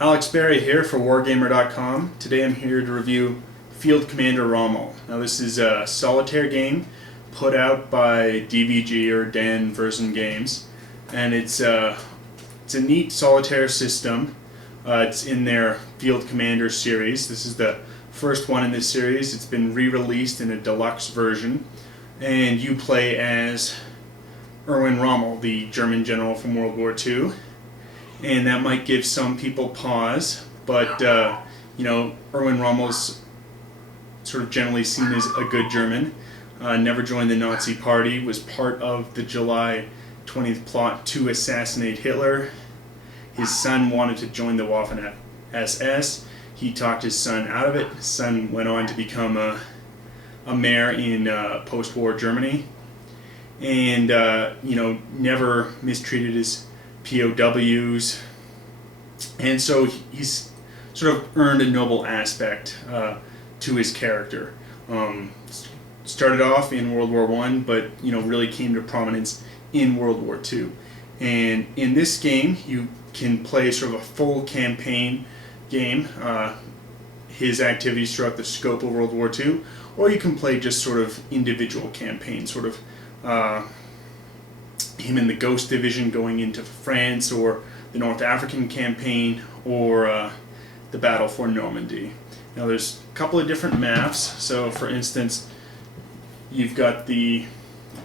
Alex Berry here for Wargamer.com. Today I'm here to review Field Commander Rommel. Now this is a solitaire game put out by DVG or Dan Versen Games, and it's a neat solitaire system. It's in their Field Commander series. This is the first one in this series. It's been re-released in a deluxe version, and you play as Erwin Rommel, the German general from World War II. And that might give some people pause, but Erwin Rommel's sort of generally seen as a good German. Never joined the Nazi Party, was part of the July 20th plot to assassinate Hitler. His son wanted to join the Waffen-SS. He talked his son out of it. His son went on to become a mayor in post-war Germany, and never mistreated his POWs, and so he's sort of earned a noble aspect to his character. Started off in World War I, but really came to prominence in World War II. And in this game, you can play sort of a full campaign game, his activities throughout the scope of World War II, or you can play just sort of individual campaigns, sort of him in the Ghost Division going into France, or the North African campaign, or the Battle for Normandy. Now there's a couple of different maps. So for instance, you've got the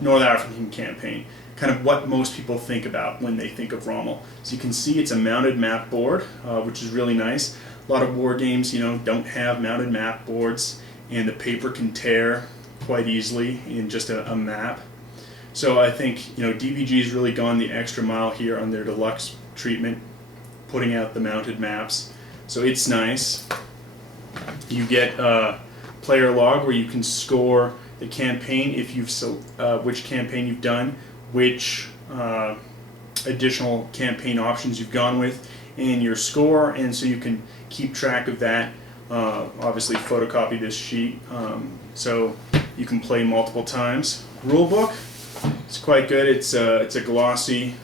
North African campaign, kind of what most people think about when they think of Rommel. So you can see it's a mounted map board, which is really nice. A lot of war games, don't have mounted map boards, and the paper can quite easily in just a map. So I think DVG's really gone the extra mile here on their deluxe treatment, putting out the mounted maps. So it's nice. You get a player log where you can score the campaign, if you've which campaign you've done, which additional campaign options you've gone with, and your score, and so you can keep track of that. Obviously photocopy this sheet so you can play multiple times. Rulebook. It's quite good. It's a glossy,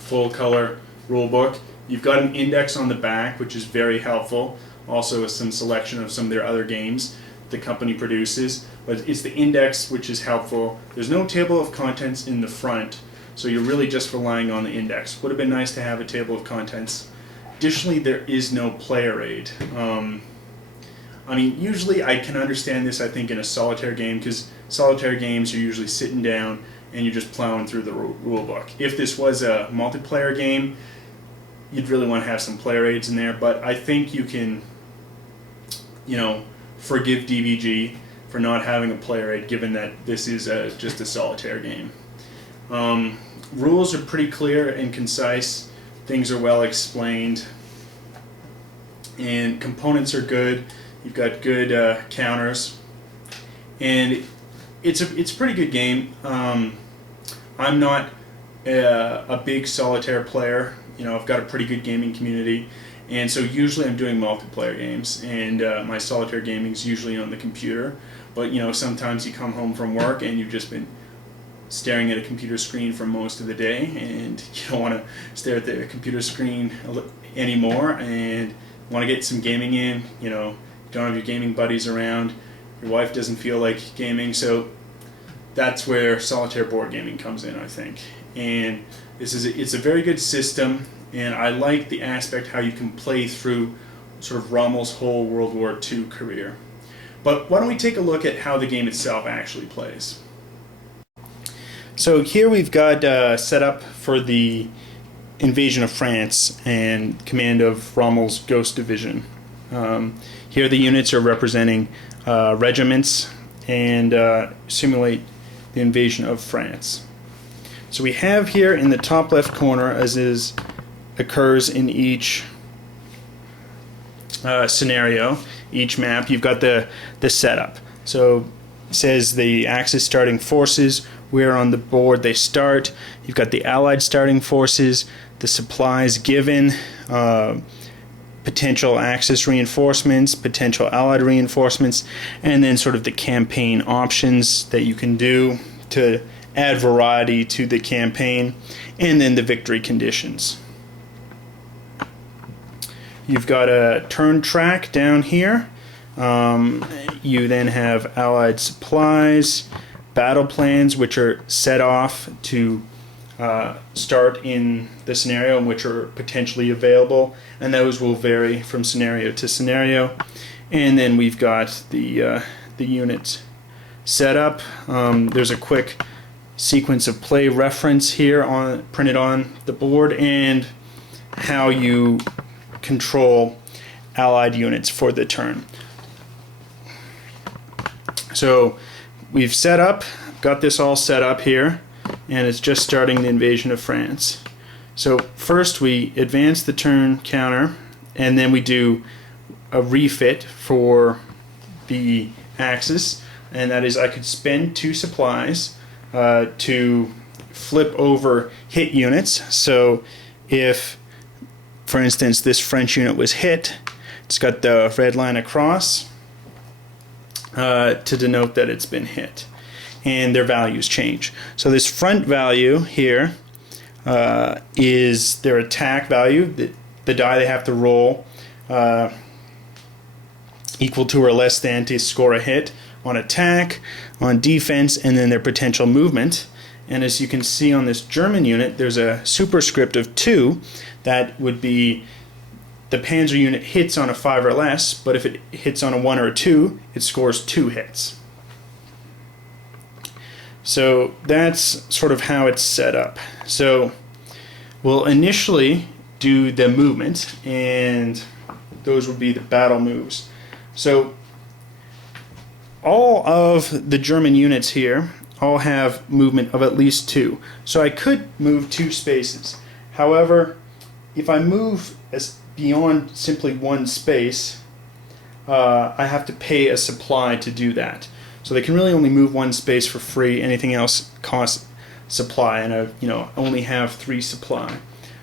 full color rule book. You've got an index on the back, which is very helpful. Also some selection of some of their other games the company produces. But it's the index which is helpful. There's no table of contents in the front, so you're really just relying on the index. Would have been nice to have a table of contents. Additionally, there is no player aid. Usually I can understand this, I think, in a solitaire game, because solitaire games you're usually sitting down and you're just plowing through the rule book. If this was a multiplayer game, you'd really want to have some player aids in there, but I think you can, forgive DVG for not having a player aid, given that this is just a solitaire game. Rules are pretty clear and concise. Things are well explained, and components are good. You've got good counters, and it's a pretty good game. I'm not a big solitaire player. I've got a pretty good gaming community, and so usually I'm doing multiplayer games, and my solitaire gaming is usually on the computer. But sometimes you come home from work and you've just been staring at a computer screen for most of the day, and you don't want to stare at the computer screen anymore, and want to get some gaming in. Don't have your gaming buddies around, your wife doesn't feel like gaming, so that's where solitaire board gaming comes in, I think. And it's a very good system, and I like the aspect how you can play through sort of Rommel's whole World War II career. But why don't we take a look at how the game itself actually plays. So here we've got set up for the invasion of France and command of Rommel's Ghost Division. Here the units are representing regiments and simulate the invasion of France. So we have here in the top left corner, as occurs in each scenario, each map, you've got the setup. So it says the Axis starting forces, where on the board they start. You've got the Allied starting forces, the supplies given, potential Axis reinforcements, potential Allied reinforcements, and then sort of the campaign options that you can do to add variety to the campaign, and then the victory conditions. You've got a turn track down here. You then have allied supplies, battle plans, which are set off to start in the scenario and which are potentially available, and those will vary from scenario to scenario. And then we've got the units set up. There's a quick sequence of play reference here printed on the board, and how you control allied units for the turn. So we've got this all set up here, and it's just starting the invasion of France. So first we advance the turn counter, and then we do a refit for the Axis, and that is I could spend 2 supplies to flip over hit units. So if, for instance, this French unit was hit, it's got the red line across to denote that it's been hit, and their values change. So this front value here is their attack value, the die they have to roll equal to or less than to score a hit on attack, on defense, and then their potential movement. And as you can see on this German unit, there's a superscript of 2 that would be the Panzer unit hits on a 5 or less, but if it hits on a 1 or a 2, it scores 2 hits. So that's sort of how it's set up. So we'll initially do the movement, and those would be the battle moves. So all of the German units here all have movement of at least 2. So I could move 2 spaces. However, if I move beyond simply 1 space, I have to pay a supply to do that. So they can really only move 1 space for free. Anything else costs supply, and I only have 3 supply.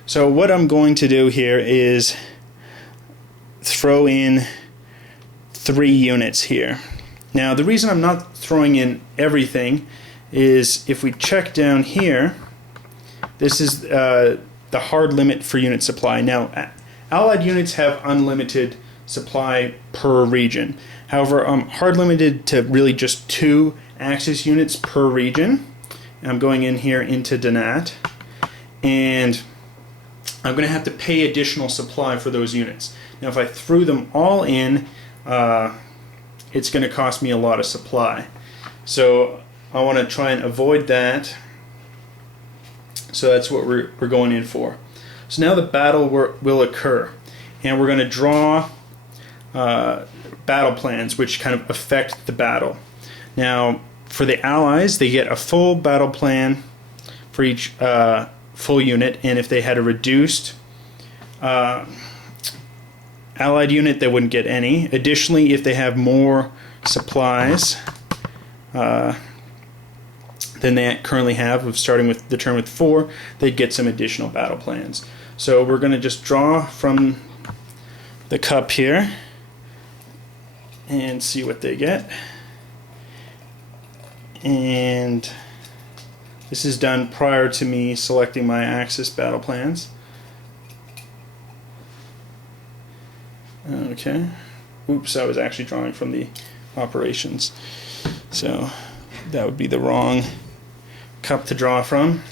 So what I'm going to do here is throw in 3 units here. Now the reason I'm not throwing in everything is if we check down here, this is the hard limit for unit supply. Now allied units have unlimited supply per region. However, I'm hard limited to really just 2 Axis units per region. I'm going in here into Donat, and I'm going to have to pay additional supply for those units. Now if I threw them all in, it's going to cost me a lot of supply. So I want to try and avoid that. So that's what we're going in for. So now the battle will occur, and we're going to draw battle plans which kind of affect the battle. Now for the Allies, they get a full battle plan for each full unit, and if they had a reduced Allied unit, they wouldn't get any. Additionally, if they have more supplies than they currently have, of starting with the turn with 4, they'd get some additional battle plans. So we're going to just draw from the cup here and see what they get. And this is done prior to me selecting my Axis battle plans. Okay. Oops, I was actually drawing from the operations. So that would be the wrong cup to draw from.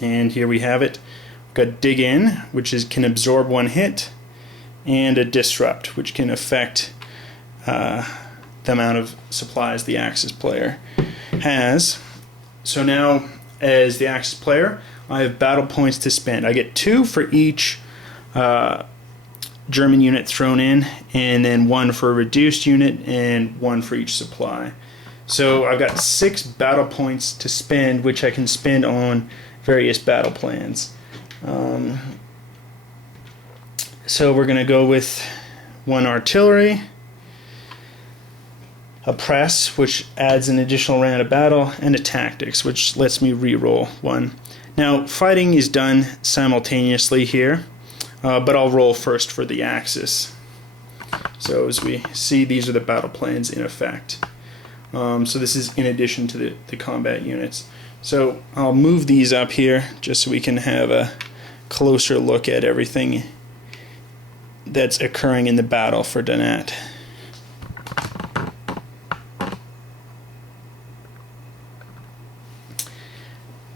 And here we have it. We've got Dig In, which can absorb 1 hit, and a Disrupt, which can affect the amount of supplies the Axis player has. So now, as the Axis player, I have battle points to spend. I get 2 for each German unit thrown in, and then 1 for a reduced unit, and 1 for each supply. So I've got 6 battle points to spend, which I can spend on various battle plans. So we're going to go with 1 artillery, a press, which adds an additional round of battle, and a tactics, which lets me re-roll 1. Now fighting is done simultaneously here, but I'll roll first for the Axis. So as we see, these are the battle plans in effect. So this is in addition to the combat units. So I'll move these up here just so we can have a closer look at everything that's occurring in the battle for Donat.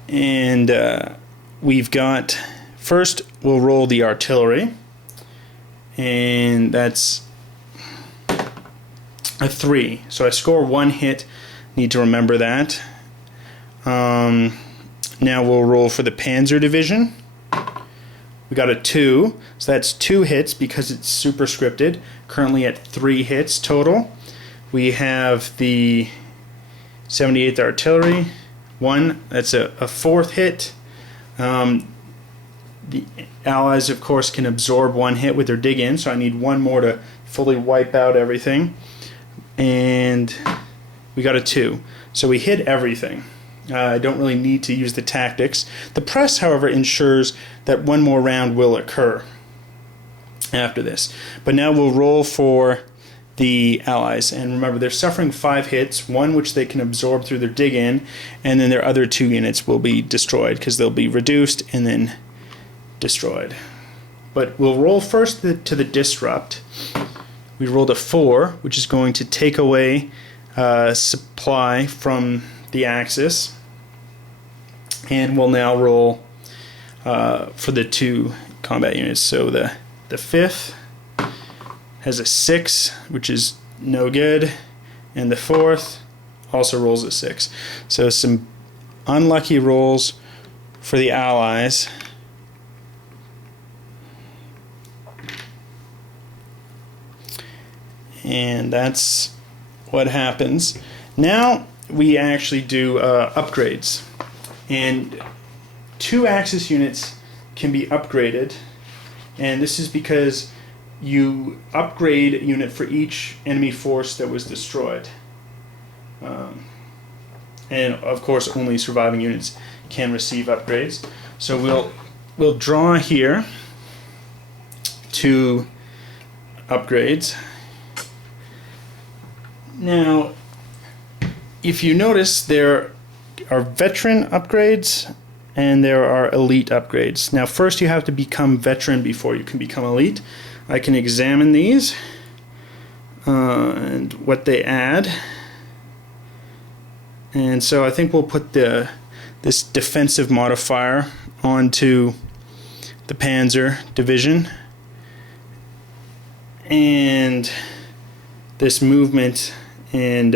And we've got, first we'll roll the artillery, and that's a 3. So I score 1 hit, need to remember that. Now we'll roll for the Panzer Division. We got a 2, so that's 2 hits because it's superscripted, currently at 3 hits total. We have the 78th Artillery, 1, that's a 4th hit. The Allies, of course, can absorb 1 hit with their dig in, so I need 1 more to fully wipe out everything. And we got a 2. So we hit everything. I don't really need to use the tactics. The press, however, ensures that 1 more round will occur after this. But now we'll roll for the Allies. And remember, they're suffering 5 hits, 1 which they can absorb through their dig-in, and then their other 2 units will be destroyed because they'll be reduced and then destroyed. But we'll roll first to the Disrupt. We rolled a 4, which is going to take away supply from the Axis. And we'll now roll for the 2 combat units. So the 5th has a 6, which is no good, and the 4th also rolls a 6. So some unlucky rolls for the Allies. And that's what happens. Now we actually do upgrades. And 2 Axis units can be upgraded, and this is because you upgrade a unit for each enemy force that was destroyed. And of course only surviving units can receive upgrades. So we'll draw here 2 upgrades. Now, if you notice, there are veteran upgrades and there are elite upgrades. Now first you have to become veteran before you can become elite. I can examine these and what they add. And so I think we'll put this defensive modifier onto the Panzer Division, and this movement and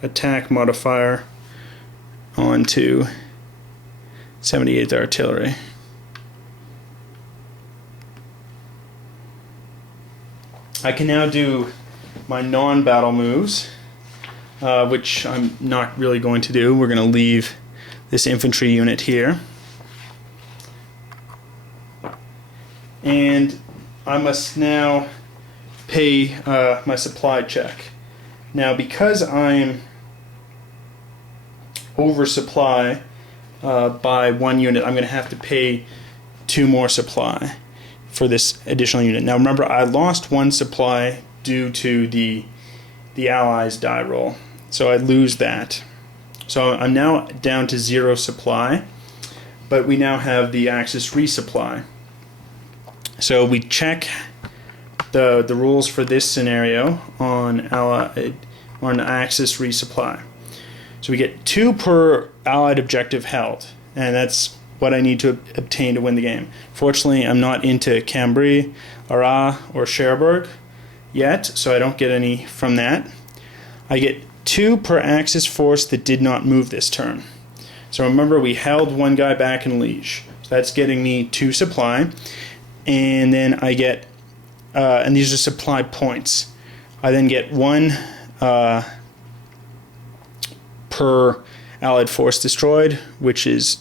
attack modifier onto 78th Artillery. I can now do my non-battle moves, which I'm not really going to do. We're going to leave this infantry unit here. And I must now pay my supply check. Now, because I'm oversupply by 1 unit, I'm going to have to pay 2 more supply for this additional unit. Now remember, I lost 1 supply due to the Allies die roll, so I lose that. So I'm now down to 0 supply, but we now have the Axis resupply. So we check the rules for this scenario on Axis resupply. So we get 2 per Allied objective held, and that's what I need to obtain to win the game. Fortunately, I'm not into Cambrai, Arras, or Cherbourg yet, so I don't get any from that. I get 2 per Axis force that did not move this turn. So remember, we held 1 guy back in Liege. So that's getting me 2 supply. And then I get, and these are supply points. I then get 1 per Allied force destroyed, which is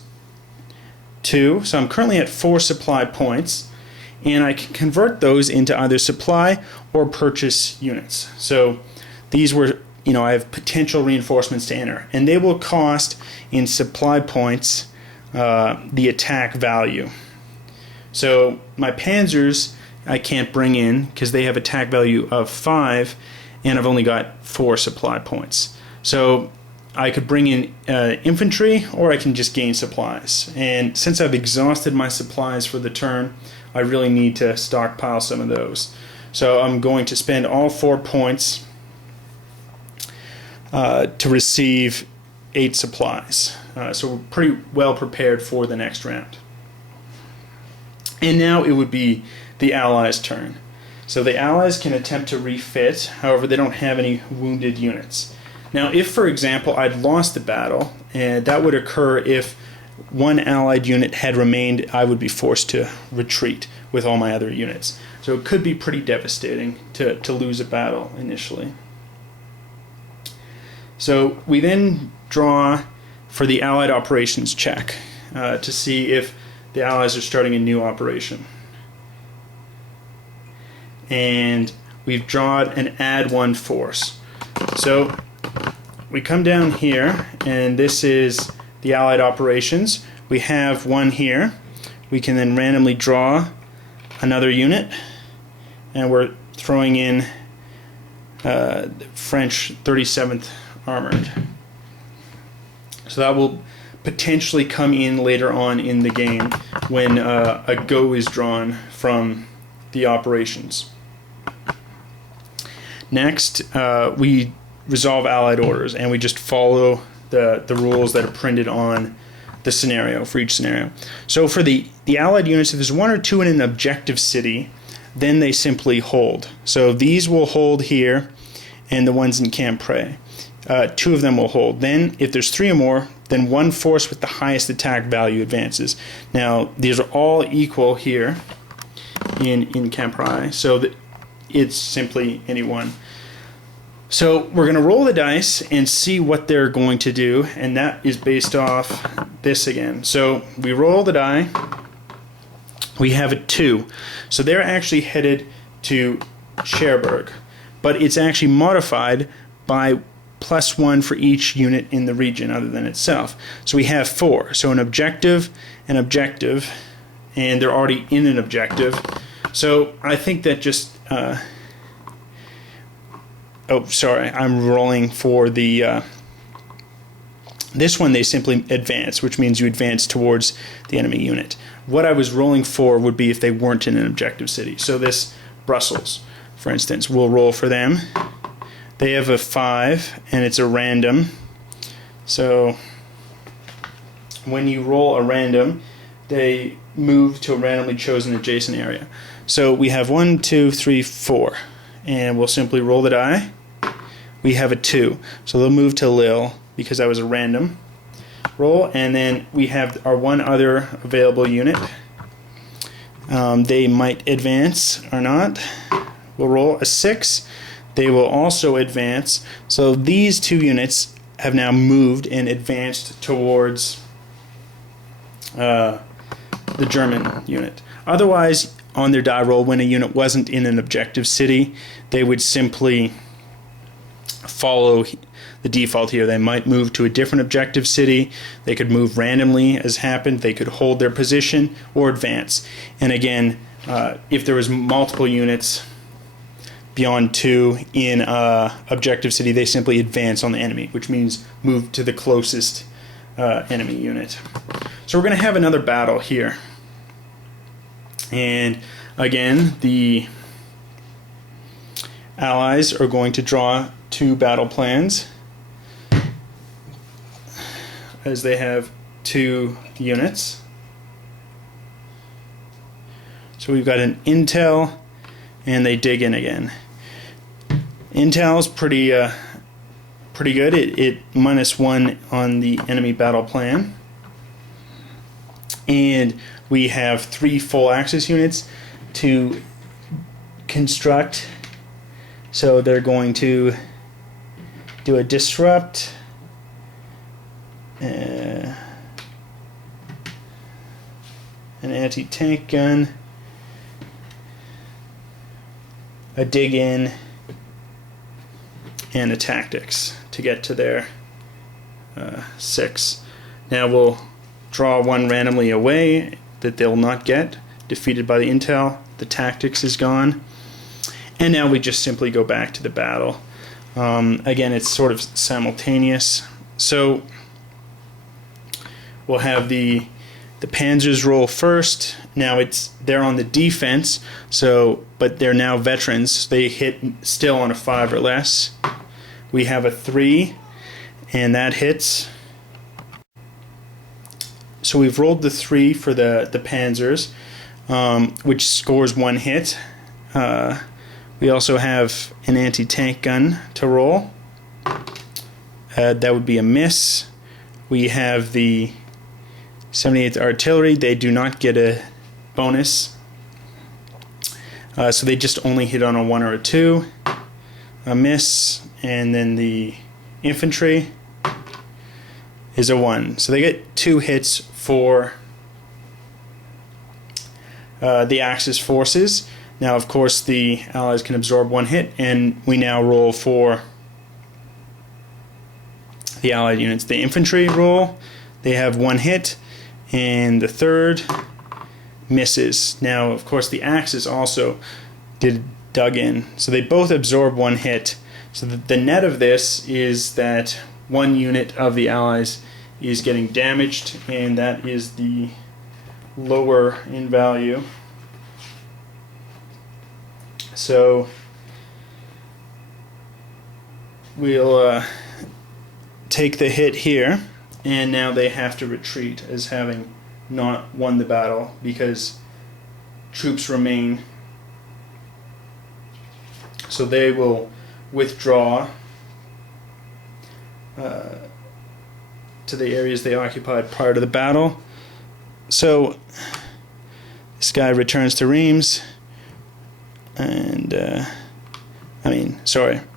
2. So I'm currently at 4 supply points, and I can convert those into either supply or purchase units. So these were, I have potential reinforcements to enter, and they will cost in supply points the attack value. So my panzers I can't bring in because they have attack value of 5, and I've only got 4 supply points. So I could bring in infantry, or I can just gain supplies. And since I've exhausted my supplies for the turn, I really need to stockpile some of those. So I'm going to spend all 4 points to receive 8 supplies. So we're pretty well prepared for the next round. And now it would be the Allies' turn. So the Allies can attempt to refit, however they don't have any wounded units. Now if, for example, I'd lost the battle, and that would occur if one Allied unit had remained, I would be forced to retreat with all my other units. So it could be pretty devastating to lose a battle initially. So we then draw for the Allied operations check to see if the Allies are starting a new operation. And we've drawn an add 1 force. So we come down here, and this is the Allied operations. We have one here. We can then randomly draw another unit, and we're throwing in French 37th Armored. So that will potentially come in later on in the game when a go is drawn from the operations. Next, we resolve Allied orders, and we just follow the rules that are printed on the scenario for each scenario. So for the Allied units, if there's 1 or 2 in an objective city, then they simply hold. So these will hold here, and the ones in Camp Prey. 2 of them will hold. Then if there's 3 or more, then one force with the highest attack value advances. Now these are all equal here in Camp Prey, so it's simply any one. So we're going to roll the dice and see what they're going to do, and that is based off this again. So we roll the die. We have a 2. So they're actually headed to Cherbourg, but it's actually modified by +1 for each unit in the region other than itself. So we have 4. So an objective, and they're already in an objective. So I think that just oh, sorry, I'm rolling for the this one. They simply advance, which means you advance towards the enemy unit. What I was rolling for would be if they weren't in an objective city. So this Brussels, for instance, we'll roll for them. They have a 5, and it's a random. So when you roll a random, they move to a randomly chosen adjacent area. So we have 1, 2, 3, 4, and we'll simply roll the die. We have a 2, so they'll move to Lille because that was a random roll, and then we have our one other available unit. They might advance or not. We'll roll a 6. They will also advance. So these 2 units have now moved and advanced towards the German unit. Otherwise, on their die roll, when a unit wasn't in an objective city, they would simply follow the default here. They might move to a different objective city. They could move randomly, as happened. They could hold their position or advance. And again, if there was multiple units beyond 2 in objective city, they simply advance on the enemy, which means move to the closest enemy unit. So we're going to have another battle here. And again, the Allies are going to draw 2 battle plans, as they have 2 units. So we've got an intel, and they dig in again. Intel's pretty good. It -1 on the enemy battle plan. And we have 3 full axis units to construct. So they're going to do a disrupt, an anti-tank gun, a dig in, and a tactics to get to their 6. Now we'll draw one randomly away that they'll not get, defeated by the intel. The tactics is gone. And now we just simply go back to the battle. Again, it's sort of simultaneous. So we'll have the Panzers roll first. Now they're on the defense, but they're now veterans. They hit still on a 5 or less. We have a 3, and that hits. So we've rolled the 3 for the Panzers, which scores 1 hit. We also have an anti-tank gun to roll. That would be a miss. We have the 78th Artillery. They do not get a bonus. So they just only hit on a 1 or a 2. A miss. And then the Infantry is a 1. So they get 2 hits for the Axis forces. Now, of course, the Allies can absorb 1 hit, and we now roll for the Allied units. The Infantry roll. They have 1 hit, and the 3rd misses. Now, of course, the Axis also dug in, so they both absorb 1 hit. So the net of this is that 1 unit of the Allies is getting damaged, and that is the lower in value. So we'll take the hit here, and now they have to retreat as having not won the battle because troops remain. So they will withdraw to the areas they occupied prior to the battle. So this guy returns to Reims, and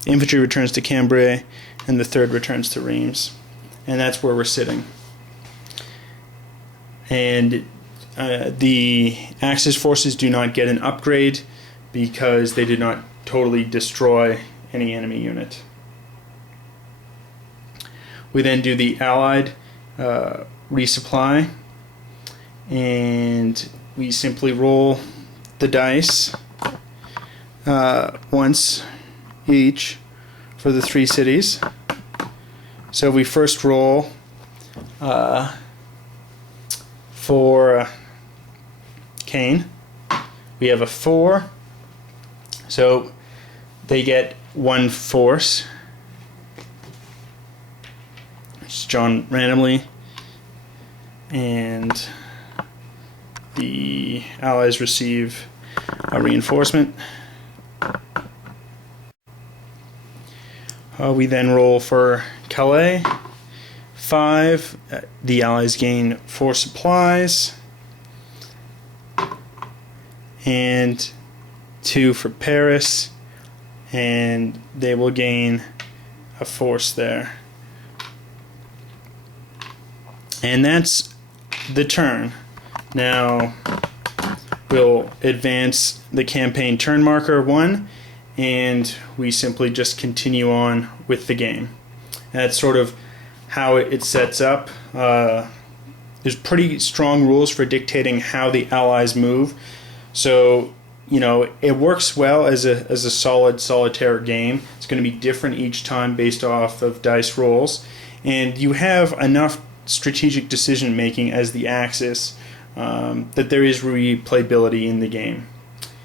infantry returns to Cambrai, and the 3rd returns to Reims, and that's where we're sitting. And the Axis forces do not get an upgrade because they did not totally destroy any enemy unit. We then do the Allied resupply, and we simply roll the dice once each for the 3 cities. So we first roll for Caen. We have a 4, so they get 1 force. It's drawn randomly, and the Allies receive a reinforcement. We then roll for Calais. 5. The Allies gain 4 supplies, and 2 for Paris, and they will gain a force there. And that's the turn. Now we'll advance the campaign turn marker 1, and we simply just continue on with the game. And that's sort of how it sets up. There's pretty strong rules for dictating how the Allies move. So, it works well as a solid solitaire game. It's going to be different each time based off of dice rolls. And you have enough strategic decision making as the Axis that there is replayability in the game.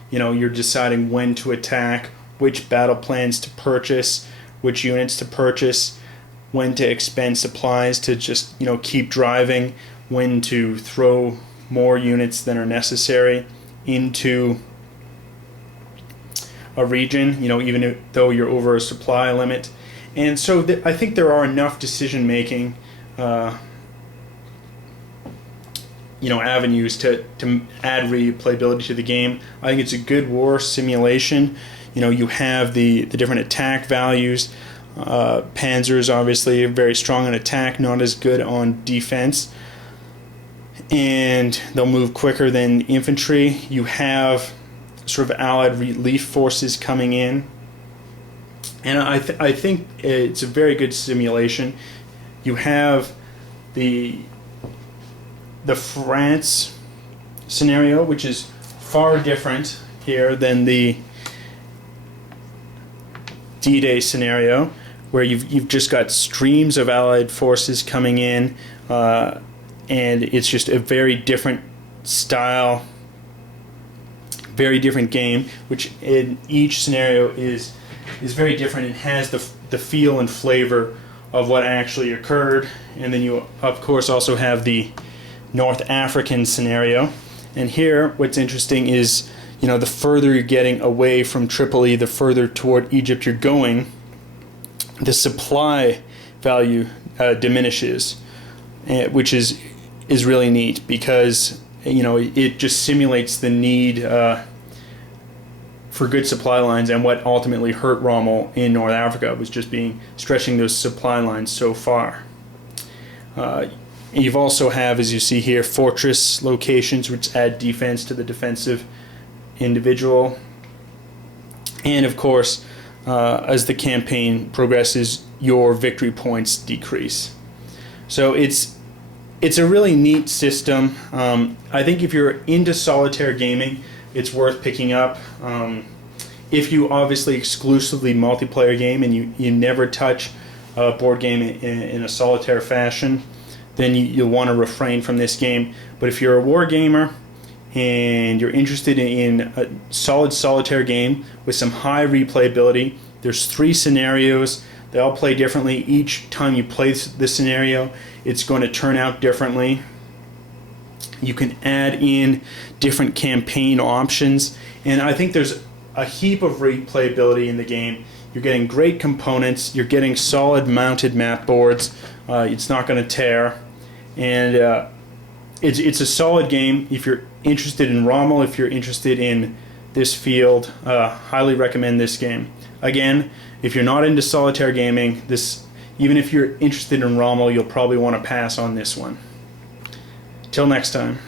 You're deciding when to attack, which battle plans to purchase, which units to purchase, when to expend supplies to just keep driving, when to throw more units than are necessary into a region, even though you're over a supply limit. And so I think there are enough decision making avenues to add replayability to the game. I think it's a good war simulation. You have the different attack values. Panzers obviously are very strong on attack, not as good on defense, and they'll move quicker than infantry. You have sort of Allied relief forces coming in, and I think it's a very good simulation. You have the France scenario, which is far different here than the D-Day scenario, where you've just got streams of allied forces coming in, and it's just a very different style, very different game, which in each scenario is very different and has the feel and flavor of what actually occurred. And then you of course also have the North African scenario. And here what's interesting is, you know, the further you're getting away from Tripoli, the further toward Egypt you're going, the supply value diminishes, which is really neat, because, you know, it just simulates the need for good supply lines, and what ultimately hurt Rommel in North Africa was just stretching those supply lines so far. You've also have, as you see here, fortress locations which add defense to the defensive individual, and of course as the campaign progresses your victory points decrease. So it's a really neat system. I think if you're into solitaire gaming, it's worth picking up. If you obviously exclusively multiplayer game and you never touch a board game in a solitaire fashion, then you'll want to refrain from this game. But if you're a wargamer and you're interested in a solid solitaire game with some high replayability, there's 3 scenarios. They all play differently. Each time you play the scenario, it's going to turn out differently. You can add in different campaign options, and I think there's a heap of replayability in the game. You're getting great components, you're getting solid mounted map boards, it's not going to tear, and it's a solid game. If you're interested in Rommel, if you're interested in this field, highly recommend this game. Again, if you're not into solitaire gaming, even if you're interested in Rommel, you'll probably want to pass on this one. Till next time.